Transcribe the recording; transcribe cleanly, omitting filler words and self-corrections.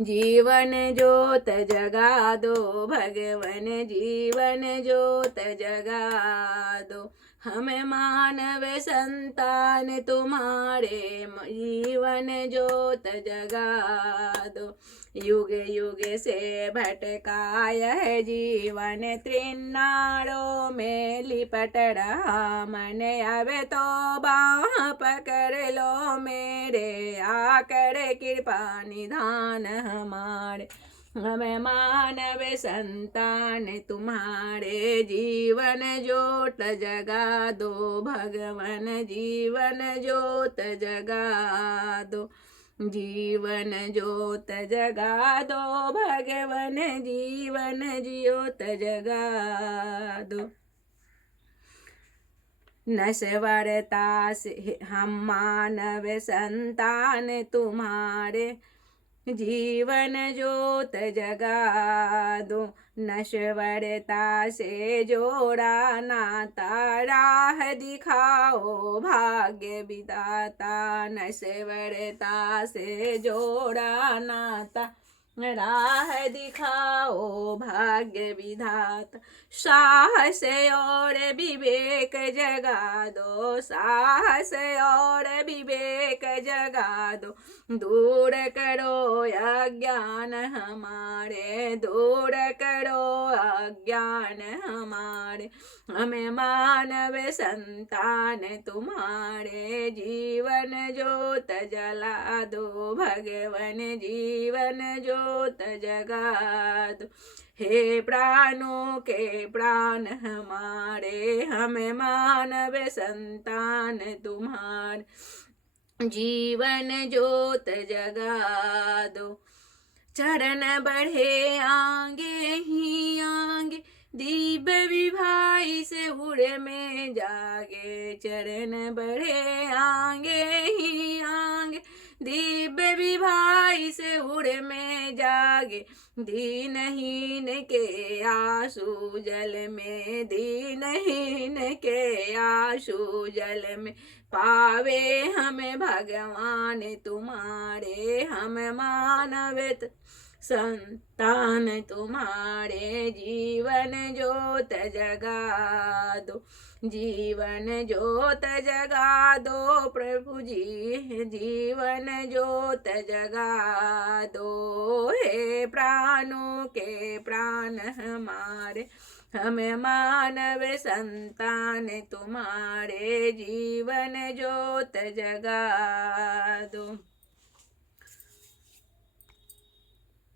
जीवन ज्योत जगा दो भगवन, जीवन ज्योत जगा दो। हमें मानव संतान तुम्हारे, जीवन ज्योत जगा दो। युग युग से भटका यह जीवन, त्रिनाड़ों में लिपट रहा मन। अब तो बाँह पकड़ लो मेरे, आकर कृपा निधान हमारे। हमें मानव संतान तुम्हारे, जीवन ज्योत जगा दो भगवन, जीवन ज्योत जगा दो। जीवन ज्योत जगा दो भगवन, जीवन ज्योत जगा दो। नश्वरता से हम मानव संतान तुम्हारे, जीवन ज्योत जगा दो। नश्वरता से जोड़ा नाता, राह दिखाओ भाग्य विधाता। नश्वरता से जोड़ा नाता, राह दिखाओ भाग्य विधाता। साहस और विवेक जगा दो, साहस और विवेक जगा दो। दूर करो अज्ञान हमारे, दूर करो अज्ञान हमारे। हमें मानव संतान तुम्हारे, जीवन ज्योत जला दो भगवन, जीवन ज्योत जगा दो। हे प्राणों के प्राण हमारे, हमें मानव संतान तुम्हारे, जीवन ज्योत जगा दो। चरण बढ़े आगे ही आगे, दिव्य विभाई से उड़ में जागे। चरण बढ़े आगे ही आगे, दिव्य विभाई से उड़ में जागे। दीनहीन के आंसू जल में, दीनहीन के आंसू जल में, पावे हमें भगवान तुम्हारे। हम मानव संतान तुम्हारे, जीवन ज्योत जगा दो, जीवन ज्योत जगा दो प्रभु जी, जीवन ज्योत जगा दो। हे प्राणों के प्राण हमारे, हमें मानव संतान तुम्हारे, जीवन ज्योत जगा दो।